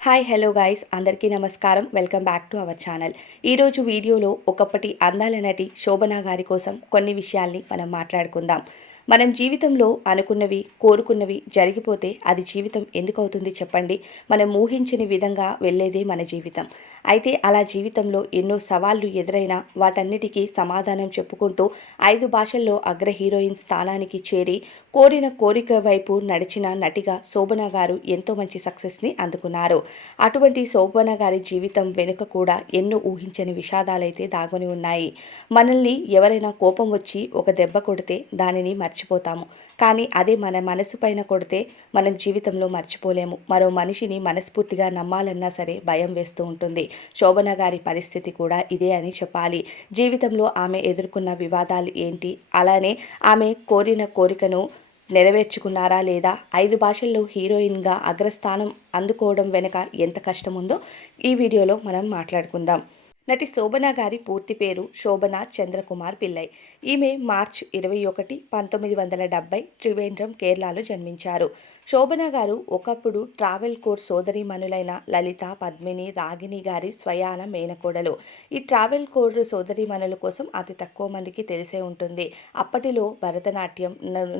Hi hello guys అందరికీ నమస్కారం. Welcome back to our channel. ఈరోజు వీడియోలో ఒకప్పటి అందాల నటి శోభన గారి కోసం కొన్ని విషయాల్ని మనం మాట్లాడుకుందాం. మనం జీవితంలో అనుకున్నవి కోరుకున్నవి జరిగిపోతే అది జీవితం ఎందుకు అవుతుంది చెప్పండి. మనం ఊహించని విధంగా వెళ్ళేదే మన జీవితం. అయితే అలా జీవితంలో ఎన్నో సవాళ్ళు ఎదురైనా వాటన్నిటికీ సమాధానం చెప్పుకుంటూ ఐదు భాషల్లో అగ్ర హీరోయిన్ స్థానానికి చేరి కోరిన కోరిక వైపు నడిచిన నటిగా శోభన గారు ఎంతో మంచి సక్సెస్ని అందుకున్నారు. అటువంటి శోభన గారి జీవితం వెనుక కూడా ఎన్నో ఊహించని విషాదాలైతే దాగుని ఉన్నాయి. మనల్ని ఎవరైనా కోపం వచ్చి ఒక దెబ్బ కొడితే దానిని మర్చిపోతాము. కానీ అదే మన మనసు పైన కొడితే మనం జీవితంలో మర్చిపోలేము. మరో మనిషిని మనస్ఫూర్తిగా నమ్మాలన్నా సరే భయం వేస్తూ ఉంటుంది. శోభన గారి పరిస్థితి కూడా ఇదే అని చెప్పాలి. జీవితంలో ఆమె ఎదుర్కొన్న వివాదాలు ఏంటి? అలానే ఆమె కోరిన కోరికను నెరవేర్చుకున్నారా లేదా? ఐదు భాషల్లో హీరోయిన్గా అగ్రస్థానం అందుకోవడం వెనుక ఎంత కష్టం ఉందో ఈ వీడియోలో మనం మాట్లాడుకుందాం. నటి శోభన గారి పూర్తి పేరు శోభన చంద్రకుమార్ పిల్లై. ఈమె మార్చ్ ఇరవై ఒకటి పంతొమ్మిది వందల డెబ్బై త్రివేంద్రం కేరళలో జన్మించారు. శోభన గారు ఒకప్పుడు ట్రావెల్ కోర్ సోదరీమణులైన లలిత పద్మిని రాగిణి గారి స్వయాన మేనకోడలు. ఈ ట్రావెల్ కోర్ సోదరీమణుల కోసం అతి తక్కువ మందికి తెలిసే ఉంటుంది. అప్పటిలో భరతనాట్యం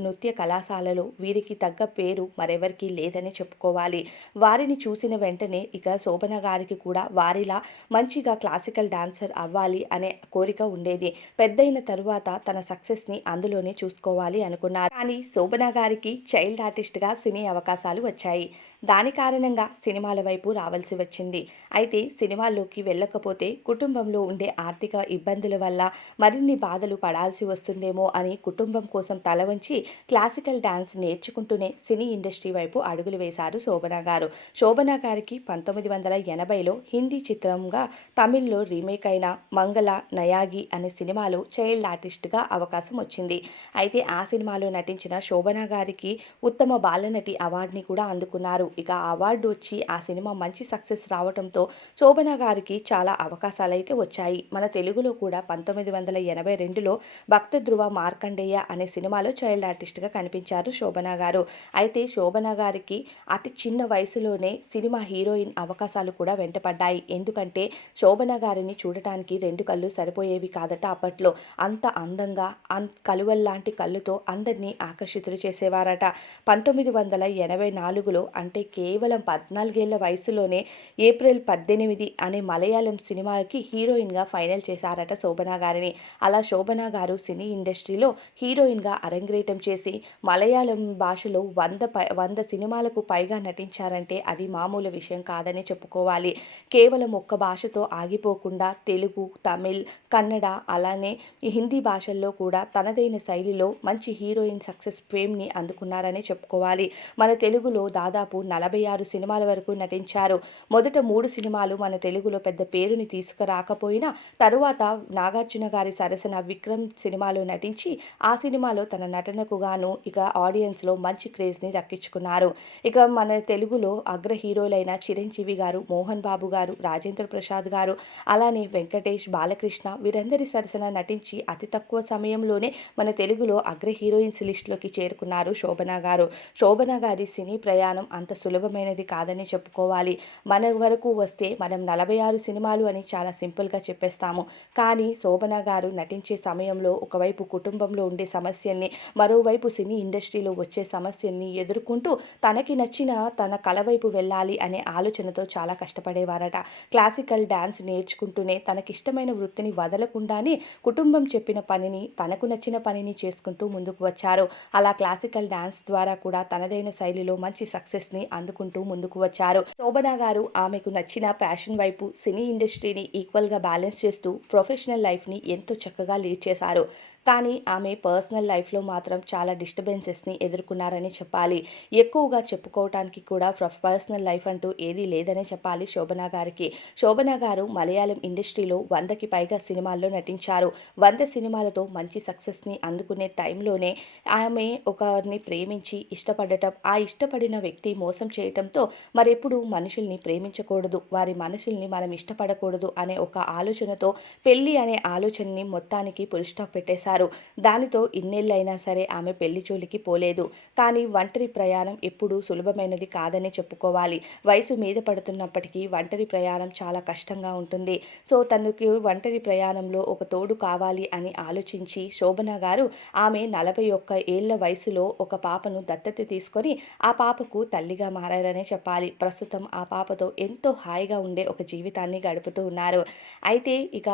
నృత్య కళాశాలలో వీరికి తగ్గ పేరు మరెవరికి లేదని చెప్పుకోవాలి. వారిని చూసిన వెంటనే ఇక శోభన గారికి కూడా వారిలా మంచిగా క్లాసికల్ డాన్సర్ అవ్వాలి అనే కోరిక ఉండేది. పెద్దయిన తరువాత తన సక్సెస్ని అందులోనే చూసుకోవాలి అనుకున్నారు. కానీ శోభన గారికి చైల్డ్ ఆర్టిస్ట్గా సినీ అవకాశాలు వచ్చాయి. దాని కారణంగా సినిమాల వైపు రావాల్సి వచ్చింది. అయితే సినిమాల్లోకి వెళ్ళకపోతే కుటుంబంలో ఉండే ఆర్థిక ఇబ్బందుల వల్ల మరిన్ని బాధలు పడాల్సి వస్తుందేమో అని కుటుంబం కోసం తల వంచి క్లాసికల్ డాన్స్ నేర్చుకుంటూనే సినీ ఇండస్ట్రీ వైపు అడుగులు వేశారు శోభన గారు. శోభన గారికి పంతొమ్మిది వందల ఎనభైలో హిందీ చిత్రంగా తమిళ్ళో రీమేక్ అయిన మంగళ నయాగి అనే సినిమాలో చైల్డ్ ఆర్టిస్ట్గా అవకాశం వచ్చింది. అయితే ఆ సినిమాలో నటించిన శోభన గారికి ఉత్తమ బాలనటి అవార్డుని కూడా అందుకున్నారు. ఇక ఆ అవార్డు వచ్చి ఆ సినిమా మంచి సక్సెస్ రావడంతో శోభన గారికి చాలా అవకాశాలు అయితే వచ్చాయి. మన తెలుగులో కూడా పంతొమ్మిది వందల ఎనభై రెండులో భక్త ధృవ మార్కండేయ అనే సినిమాలో చైల్డ్ ఆర్టిస్ట్గా కనిపించారు శోభన గారు. అయితే శోభన గారికి అతి చిన్న వయసులోనే సినిమా హీరోయిన్ అవకాశాలు కూడా వెంటపడ్డాయి. ఎందుకంటే శోభన గారిని చూడటానికి రెండు కళ్ళు సరిపోయేవి కాదట అప్పట్లో. అంత అందంగా అన్ కలువల్లాంటి కళ్ళుతో అందరినీ ఆకర్షితులు చేసేవారట. పంతొమ్మిది వందల ఎనభై నాలుగులో అంటే కేవలం పద్నాలుగేళ్ళ వయసులోనే ఏప్రిల్ పద్దెనిమిది అనే మలయాళం సినిమాకి హీరోయిన్గా ఫైనల్ చేశారట శోభనా గారిని. అలా శోభనా గారు సినీ ఇండస్ట్రీలో హీరోయిన్గా అరంగేటం చేసి మలయాళం భాషలో వంద పై వంద సినిమాలకు పైగా నటించారంటే అది మామూలు విషయం కాదని చెప్పుకోవాలి. కేవలం ఒక్క భాషతో ఆగిపోకుండా తెలుగు తమిళ్ కన్నడ అలానే హిందీ భాషల్లో కూడా తనదైన శైలిలో మంచి హీరోయిన్ సక్సెస్ ఫేమ్ని అందుకున్నారని చెప్పుకోవాలి. మన తెలుగులో దాదాపు నలభై ఆరు సినిమాల వరకు నటించారు. మొదట మూడు సినిమాలు మన తెలుగులో పెద్ద పేరుని తీసుకురాకపోయినా తరువాత నాగార్జున గారి సరసన విక్రమ్ సినిమాలో నటించి ఆ సినిమాలో తన నటనకు గాను ఇక ఆడియన్స్లో మంచి క్రేజ్ని దక్కించుకున్నారు. ఇక మన తెలుగులో అగ్ర హీరోలైన చిరంజీవి గారు మోహన్ బాబు గారు రాజేంద్ర ప్రసాద్ గారు అలానే వెంకటేష్ బాలకృష్ణ వీరందరి సరసన నటించి అతి తక్కువ సమయంలోనే మన తెలుగులో అగ్ర హీరోయిన్స్ లిస్టులోకి చేరుకున్నారు శోభన గారు. శోభన గారి సినీ ప్రయాణం అంత సులభమైనది కాదని చెప్పుకోవాలి. మన వరకు వస్తే మనం నలభై ఆరు సినిమాలు అని చాలా సింపుల్గా చెప్పేస్తాము. కానీ శోభన గారు నటించే సమయంలో ఒకవైపు కుటుంబంలో ఉండే సమస్యల్ని మరోవైపు సినీ ఇండస్ట్రీలో వచ్చే సమస్యల్ని ఎదుర్కొంటూ తనకి నచ్చిన తన కళ వైపు వెళ్ళాలి అనే ఆలోచనతో చాలా కష్టపడేవారట. క్లాసికల్ డ్యాన్స్ నేర్చుకుంటూనే తనకిష్టమైన వృత్తిని వదలకుండానే కుటుంబం చెప్పిన పనిని తనకు నచ్చిన పనిని చేసుకుంటూ ముందుకు వచ్చారు. అలా క్లాసికల్ డ్యాన్స్ ద్వారా కూడా తనదైన శైలిలో మంచి సక్సెస్ని అందుకుంటూ ముందుకు వచ్చారు. శోభన గారు ఆమెకు నచ్చిన ప్యాషన్ వైపు సినీ ఇండస్ట్రీని ఈక్వల్గా బ్యాలెన్స్ చేస్తూ ప్రొఫెషనల్ లైఫ్ని ఎంతో చక్కగా లీడ్ చేశారు. కానీ ఆమె పర్సనల్ లైఫ్లో మాత్రం చాలా డిస్టర్బెన్సెస్ని ఎదుర్కొన్నారని చెప్పాలి. ఎక్కువగా చెప్పుకోవటానికి కూడా పర్సనల్ లైఫ్ అంటూ ఏదీ లేదనే చెప్పాలి శోభన గారికి. శోభన గారు మలయాళం ఇండస్ట్రీలో వందకి పైగా సినిమాల్లో నటించారు. వంద సినిమాలతో మంచి సక్సెస్ని అందుకునే టైంలోనే ఆమె ఒకరిని ప్రేమించి ఇష్టపడటం ఆ ఇష్టపడిన వ్యక్తి మోసం చేయటంతో మరెప్పుడు మనుషుల్ని ప్రేమించకూడదు వారి మనసుల్ని మనం ఇష్టపడకూడదు అనే ఒక ఆలోచనతో పెళ్ళి అనే ఆలోచనని మొత్తానికి పులిస్టాప్ పెట్టేశారు. చేశారు. దానితో ఇన్నేళ్ళైనా సరే ఆమె పెళ్ళి జోలికి పోలేదు. కానీ ఒంటరి ప్రయాణం ఎప్పుడూ సులభమైనది కాదని చెప్పుకోవాలి. వయసు మీద పడుతున్నప్పటికీ ఒంటరి ప్రయాణం చాలా కష్టంగా ఉంటుంది. సో తనకు ఒంటరి ప్రయాణంలో ఒక తోడు కావాలి అని ఆలోచించి శోభన గారు ఆమె నలభై ఒక్క ఏళ్ళ వయసులో ఒక పాపను దత్తత తీసుకొని ఆ పాపకు తల్లిగా మారారనే చెప్పాలి. ప్రస్తుతం ఆ పాపతో ఎంతో హాయిగా ఉండే ఒక జీవితాన్ని గడుపుతూ ఉన్నారు. అయితే ఇక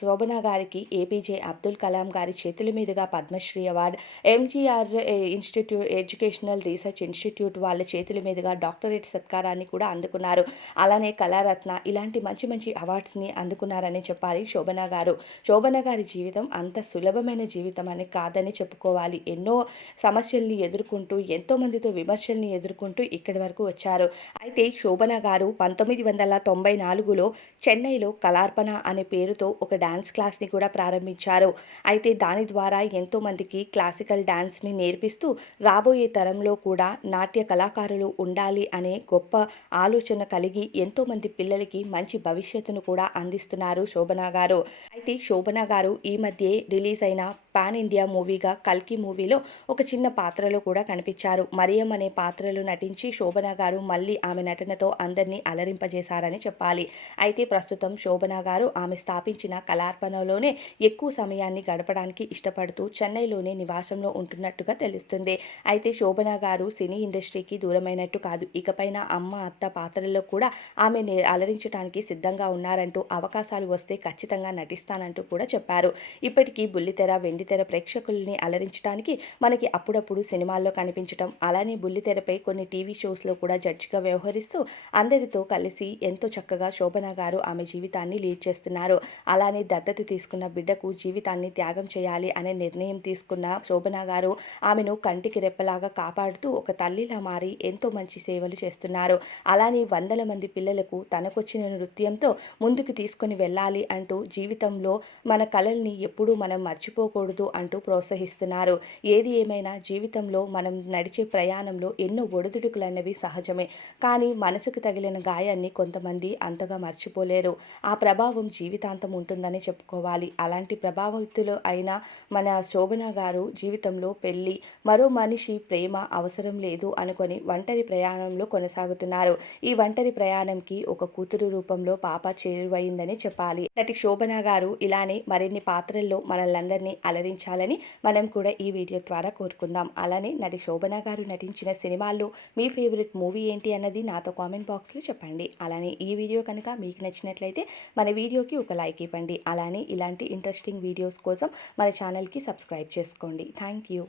శోభన గారికి ఏపీజే అబ్దుల్ కలాం గారి చేతుల మీదుగా Padmashri award MGR institute educational research institute వాళ్ళ చేతుల మీదుగా డాక్టరేట్ సత్కారాన్ని కూడా అందుకున్నారు. అలానే కళారత్న ఇలాంటి మంచి మంచి అవార్డ్స్ని అందుకున్నారని చెప్పాలి శోభన గారు. శోభన గారి జీవితం అంత సులభమైన జీవితం అని కాదని చెప్పుకోవాలి. ఎన్నో సమస్యల్ని ఎదుర్కొంటూ ఎంతో మందితో విమర్శల్ని ఎదుర్కొంటూ ఇక్కడి వరకు వచ్చారు. అయితే శోభన గారు పంతొమ్మిది వందల తొంభై నాలుగులో చెన్నైలో కళార్పణ అనే పేరుతో ఒక డాన్స్ క్లాస్ని కూడా ప్రారంభించారు. అయితే దాని ద్వారా ఎంతోమందికి క్లాసికల్ డ్యాన్స్ని నేర్పిస్తూ రాబోయే తరంలో కూడా నాట్య కళాకారులు ఉండాలి అనే గొప్ప ఆలోచన కలిగి ఎంతోమంది పిల్లలకి మంచి భవిష్యత్తును కూడా అందిస్తున్నారు శోభన గారు. అయితే శోభన గారు ఈ మధ్య రిలీజ్ అయిన పాన్ ఇండియా మూవీగా కల్కి మూవీలో ఒక చిన్న పాత్రలో కూడా కనిపించారు. మరియం అనే పాత్రలో నటించి శోభన గారు మళ్ళీ ఆమె నటనతో అందరినీ అలరింపజేశారని చెప్పాలి. అయితే ప్రస్తుతం శోభన గారు ఆమె స్థాపించిన కళార్పణలోనే ఎక్కువ సమయాన్ని గడపడానికి ఇష్టపడుతూ చెన్నైలోనే నివాసంలో ఉంటున్నట్టుగా తెలుస్తుంది. అయితే శోభన గారు సినీ ఇండస్ట్రీకి దూరమైనట్టు కాదు. ఇకపైన అమ్మ అత్త పాత్రల్లో కూడా ఆమె అలరించడానికి సిద్ధంగా ఉన్నారంటూ అవకాశాలు వస్తే ఖచ్చితంగా నటిస్తానంటూ కూడా చెప్పారు. ఇప్పటికీ బుల్లితెర వెండితెర ప్రేక్షకుల్ని అలరించడానికి మనకి అప్పుడప్పుడు సినిమాల్లో కనిపించడం అలానే బుల్లితెరపై కొన్ని టీవీ షోస్లో కూడా జడ్జిగా వ్యవహరిస్తూ అందరితో కలిసి ఎంతో చక్కగా శోభన గారు ఆమె జీవితాన్ని లీడ్ చేస్తున్నారు. అలానే దత్తత తీసుకున్న బిడ్డకు జీవితాన్ని త్యాగం చేయాలి అనే నిర్ణయం తీసుకున్న శోభన గారు ఆమెను కంటికి రెప్పలాగా కాపాడుతూ ఒక తల్లిలా మారి ఎంతో మంచి సేవలు చేస్తున్నారు. అలానే వందల మంది పిల్లలకు తనకొచ్చిన నృత్యంతో ముందుకు తీసుకొని వెళ్ళాలి అంటూ జీవితంలో మన కళల్ని ఎప్పుడూ మనం మర్చిపోకూడదు. అంటూ ప్రోత్సహిస్తున్నారు. ఏది ఏమైనా జీవితంలో మనం నడిచే ప్రయాణంలో ఎన్నో ఒడిదుడుకులు అన్నవి సహజమే. కానీ మనసుకు తగిలిన గాయాన్ని కొంతమంది అంతగా మర్చిపోలేరు. ఆ ప్రభావం జీవితాంతం ఉంటుందని చెప్పుకోవాలి. అలాంటి ప్రభావితులు అయిన మన శోభన గారు జీవితంలో పెళ్ళి మరో మనిషి ప్రేమ అవసరం లేదు అనుకొని ఒంటరి ప్రయాణంలో కొనసాగుతున్నారు. ఈ ఒంటరి ప్రయాణంకి ఒక కూతురు రూపంలో పాప చేరువైందని చెప్పాలి. నటి శోభన గారు ఇలానే మరిన్ని పాత్రల్లో మనల్ందరినీ అలరించాలని మనం కూడా ఈ వీడియో ద్వారా కోరుకుందాం. అలానే నటి శోభన గారు నటించిన సినిమాల్లో మీ ఫేవరెట్ మూవీ ఏంటి అన్నది నాతో కామెంట్ బాక్స్లో చెప్పండి. అలానే ఈ వీడియో కనుక మీకు నచ్చినట్లయితే మన వీడియోకి ఒక లైక్ ఇవ్వండి. అలానే ఇలాంటి ఇంట్రెస్టింగ్ వీడియోస్ కోసం మన ఛానల్కి సబ్స్క్రైబ్ చేసుకోండి. Thank you.